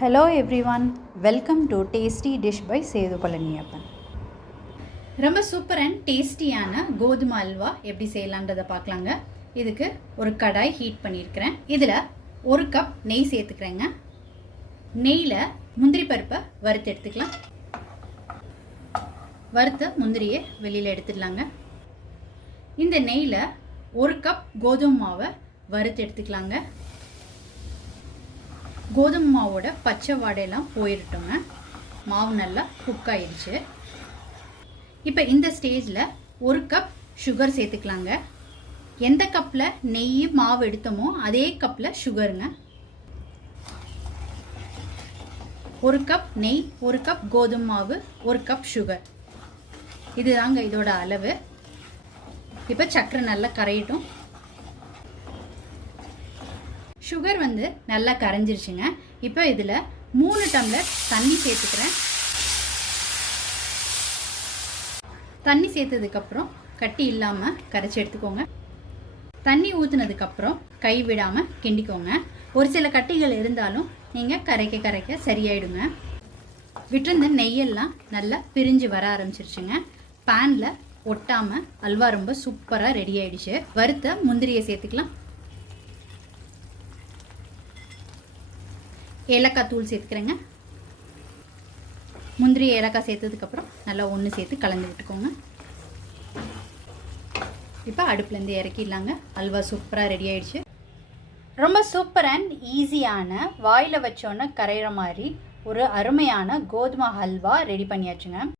Hello everyone, welcome to Tasty Dish by Sethu Palaniappan. ரொம்ப super and டேஸ்டியான கோதுமை அல்வா எப்படி செய்யலான்றதை பார்க்கலாங்க. இதுக்கு ஒரு கடாய் ஹீட் பண்ணியிருக்கிறேன். இதில் ஒரு கப் நெய் சேர்த்துக்கிறேங்க. நெய்யில் முந்திரி பருப்பை வறுத்து எடுத்துக்கலாம். வறுத்த முந்திரியை வெளியில் எடுத்துடலாங்க. இந்த நெய்யில் ஒரு கப் கோதுமை மாவை வறுத்து எடுத்துக்கலாங்க. கோதுமை மாவோட பச்சை வாடையெல்லாம் போயிடட்டுங்க. மாவு நல்லா குக் ஆயிடுச்சு. இப்போ இந்த ஸ்டேஜில் ஒரு கப் சுகர் சேர்த்துக்கலாங்க. எந்த கப்பில் நெய் மாவு எடுத்தோமோ அதே கப்பில் சுகருங்க. ஒரு கப் நெய், ஒரு கப் கோதுமை மாவு, ஒரு கப் சுகர், இதுதாங்க இதோட அளவு. இப்போ சர்க்கரை நல்லா கரையட்டும். சுகர் நல்லா கரைஞ்சிருச்சுங்க. இப்போ இதில் 3 டம்ளர் தண்ணி சேர்த்துக்கிறேன். தண்ணி சேர்த்ததுக்கப்புறம் கட்டி இல்லாமல் கரைச்சி எடுத்துக்கோங்க. தண்ணி ஊற்றுனதுக்கப்புறம் கை விடாமல் கிண்டிக்கோங்க. ஒரு சில கட்டிகள் இருந்தாலும் நீங்கள் கரைக்க கரைக்க சரியாயிடுங்க. விட்டிருந்த நெய்யெல்லாம் நல்லா பிரிஞ்சு வர ஆரம்பிச்சிருச்சுங்க. பேனில் ஒட்டாமல் அல்வா ரொம்ப சூப்பராக ரெடி ஆயிடுச்சு. வறுத்த முந்திரியை சேர்த்துக்கலாம். ஏலக்காய் தூள் சேர்த்துக்கிறேங்க. முந்திரி ஏலக்காய் சேர்த்ததுக்கப்புறம் நல்லா ஒன்று சேர்த்து கலந்து விட்டுக்கோங்க. இப்போ அடுப்புலேருந்து இறக்கிடலாங்க. அல்வா சூப்பராக ரெடி ஆயிடுச்சு. ரொம்ப சூப்பர் அண்ட் ஈஸியான, வாயில் வச்சோன்னே கரையிற மாதிரி ஒரு அருமையான கோதுமை ஹல்வா ரெடி பண்ணியாச்சுங்க.